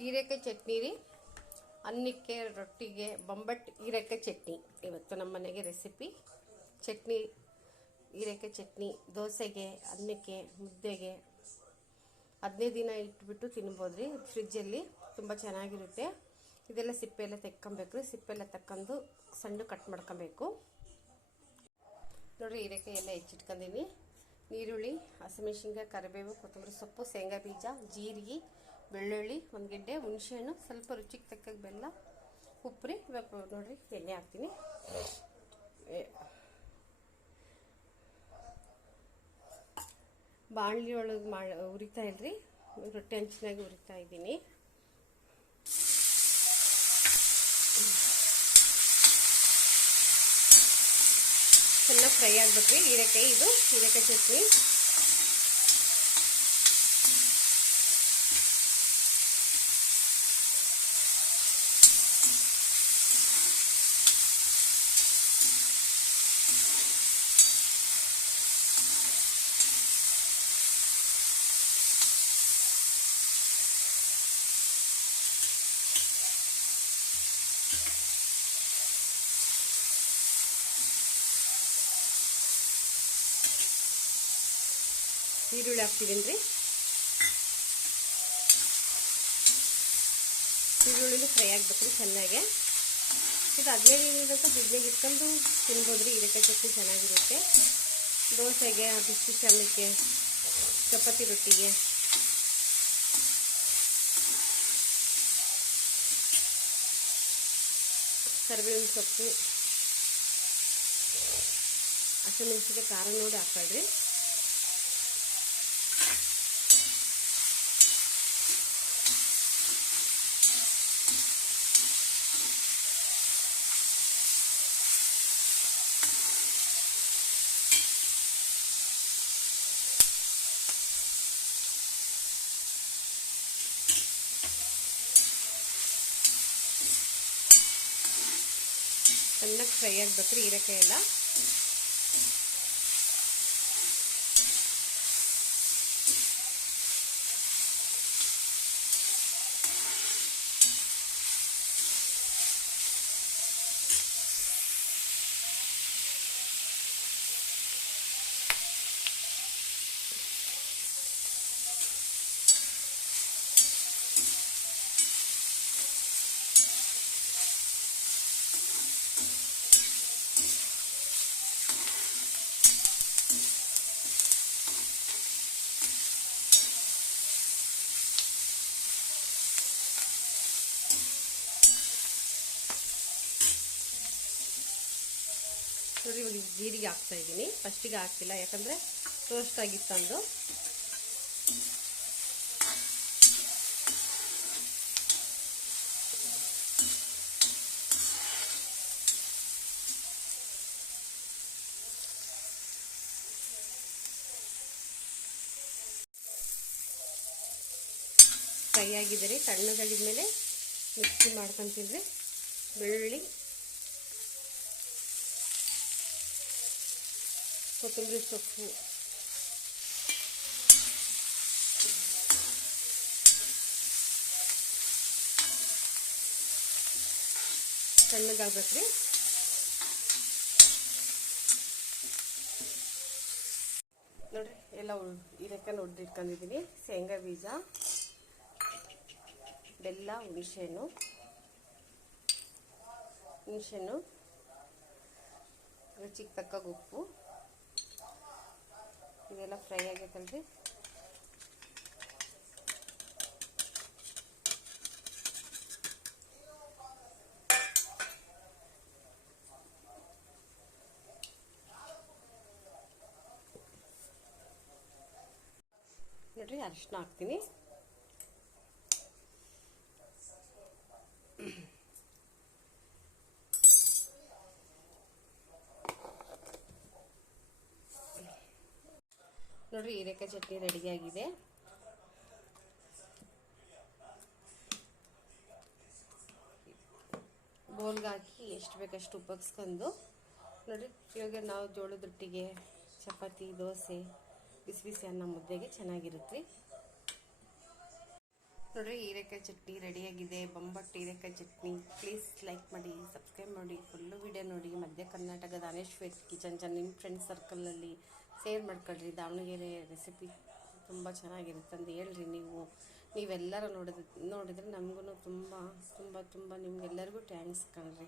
ಹೀರೆಕಾಯಿ ಚಟ್ನಿ ರೀ. ಅನ್ನಕ್ಕೆ ರೊಟ್ಟಿಗೆ ಬೊಂಬಟ್ ಹೀರೆಕಾಯಿ ಚಟ್ನಿ. ಇವತ್ತು ನಮ್ಮ ಮನೆಗೆ ರೆಸಿಪಿ ಚಟ್ನಿ, ಹೀರೆಕಾಯಿ ಚಟ್ನಿ, ದೋಸೆಗೆ, ಅನ್ನಕ್ಕೆ, ಮುದ್ದೆಗೆ. ಹದಿನೈದು ದಿನ ಇಟ್ಬಿಟ್ಟು ತಿನ್ಬೋದು ರೀ. ಫ್ರಿಜ್ಜಲ್ಲಿ ತುಂಬ ಚೆನ್ನಾಗಿರುತ್ತೆ. ಇದೆಲ್ಲ ಸಿಪ್ಪೆ ಎಲ್ಲ ತೆಕ್ಕೊಬೇಕು ರೀ. ಸಿಪ್ಪೆ ಎಲ್ಲ ತಕ್ಕಂಡು ಸಣ್ಣ ಕಟ್ ಮಾಡ್ಕೊಬೇಕು. ನೋಡಿರಿ, ಹೀರೆಕಾಯಿ ಎಲ್ಲ ಹೆಚ್ಚಿಟ್ಕೊಂಡಿನಿ. ನೀರುಳ್ಳಿ, ಹಸಿಮೆಣ್ಸಿನ್ಕಾಯಿ, ಕರಿಬೇವು, ಕೊತ್ತಂಬರಿ ಸೊಪ್ಪು, ಶೇಂಗಾ ಬೀಜ, ಜೀರಿಗೆ ಬೆಳ್ಳುಳ್ಳಿ, ಒಂದು ಗೆಡ್ಡೆ, ಹುಣಸೆಹಣ್ಣು, ಸ್ವಲ್ಪ ರುಚಿಗೆ ತಕ್ಕ ಬೆಲ್ಲ ಉಪ್ಪು ಇವಾಗ ನೋಡಿರಿ ಎಣ್ಣೆ ಹಾಕ್ತೀನಿ. ಬಾಣಲಿ ಒಳಗೆ ಮಾಡಿ ಉರಿತಾ ಇಲ್ರಿ, ರೊಟ್ಟಿ ಹಂಚಿನಾಗಿ ಉರಿತಾ ಇದ್ದೀನಿ. ಚೆನ್ನಾಗಿ ಫ್ರೈ ಆಗ್ಬೇಕ್ರಿ, ಹೀರೆಕಾಯಿ ಇದು, ಹೀರೆಕಾಯಿ ಚಟ್ನಿ. ಈರುಳ್ಳಿ ಹಾಕ್ತಿದ್ದೀನಿ ರೀ ಈರುಳ್ಳಿನೂ ಫ್ರೈ ಆಗ್ಬೇಕು ರೀ ಚೆನ್ನಾಗೆ. ಇದು ಹದಿನೈದು ದಿನದಂತ ಫ್ರಿಜ್ನಾಗ ಇಟ್ಕೊಂಡು ತಿನ್ಬೋದು ರೀ ಇದಕ್ಕೆ ಚಟ್ನಿ ಚೆನ್ನಾಗಿರುತ್ತೆ. ದೋಸೆಗೆ, ಬಿಸಿ ಚನ್ನಕ್ಕೆ ಚಪಾತಿ ರೊಟ್ಟಿಗೆ. ಕರಿಬೇವಿನ ಸೊಪ್ಪು ಹಸಿಮೆಣಸಿಗೆ ಖಾರ ನೋಡಿ ಹಾಕೊಳ್ರಿ ಚೆನ್ನಾಗಿ ಫ್ರೈ ಆಗಬೇಕು ರೀ ಹೀರೆಕಾಯಿ ಎಲ್ಲ ನೋಡಿ ಇವಾಗ ಜೀರಿಗೆ ಹಾಕ್ತಾ ಇದ್ದೀನಿ. ಫಸ್ಟಿಗೆ ಹಾಕ್ತಿಲ್ಲ, ಯಾಕಂದರೆ ರೋಸ್ಟ್ ಆಗಿತ್ತು ಅಂದು. ಫ್ರೈ ಆಗಿದ್ದಾರೆ ತಣ್ಣಗಾಗಿದ್ಮೇಲೆ ಮಿಕ್ಸಿ ಮಾಡ್ಕೊತೀನಿ ಬೆಳ್ಳುಳ್ಳಿ ಕೊತ್ತಂಬರಿ ಸೊಪ್ಪು ತಣ್ಣಗಾಗ್ಬೇಕ್ರಿ. ನೋಡ್ರಿ, ಎಲ್ಲ ಇದಕ್ಕೆ ಇಟ್ಕೊಂಡಿದ್ದೀನಿ. ಶೇಂಗಾ ಬೀಜ, ಬೆಲ್ಲ, ಹುಣಸೆಹಣ್ಣು. ಹುಣಸೆಹಣ್ಣು. ರುಚಿಗೆ ತಕ್ಕ ಉಪ್ಪು. ಇದೆಲ್ಲ ಫ್ರೈ ಆಗೈತಲ್ರಿ. ನೋಡ್ರಿ ಅರಿಶಿನ ಹಾಕ್ತೀನಿ. ನೋಡ್ರಿ ಹೀರೆಕಾಯಿ ಚಟ್ನಿ ರೆಡಿಯಾಗಿದೆ. ಬೋಲ್ಗೆ ಹಾಕಿ ಎಷ್ಟು ಬೇಕಷ್ಟು ಉಪಯೋಗಿಸ್ಕೊಂಡು ನೋಡಿ, ಇವಾಗ ನಾವು ಜೋಳದ ರೊಟ್ಟಿಗೆ ಚಪಾತಿ, ದೋಸೆ, ಬಿಸಿ ಬಿಸಿ ಅನ್ನ ಮುದ್ದೆಗೆ ಚೆನ್ನಾಗಿರುತ್ತೆ. ನೋಡಿರಿ ಹೀರೆಕಾಯಿ ಚಟ್ನಿ ರೆಡಿಯಾಗಿದೆ. ಬೊಂಬಟ್ಟು ಹೀರೆಕಾಯಿ ಚಟ್ನಿ. ಪ್ಲೀಸ್ ಲೈಕ್ ಮಾಡಿ ಸಬ್ಸ್ಕ್ರೈಬ್ ಮಾಡಿ. ಫುಲ್ಲು ವಿಡಿಯೋ ನೋಡಿ. ಮಧ್ಯ ಕರ್ನಾಟಕದ ಅನೇಶ್ವೇತ್ ಕಿಚನ್ ಚನ್ ನಿಮ್ಮ ಫ್ರೆಂಡ್ಸ್ ಸರ್ಕಲಲ್ಲಿ ಶೇರ್ ಮಾಡ್ಕೊಳ್ರಿ, ದಾವಣಗೆರೆ ರೆಸಿಪಿ ತುಂಬ ಚೆನ್ನಾಗಿರುತ್ತೆ ಅಂತ ಹೇಳ್ರಿ ನೀವು. ನೀವೆಲ್ಲರೂ ನೋಡಿದ, ನೋಡಿದರೆ ನಮಗೂ ತುಂಬ ತುಂಬ ತುಂಬ ನಿಮಗೆಲ್ಲರಿಗೂ ಥ್ಯಾಂಕ್ಸ್ ಕಣ್ರಿ.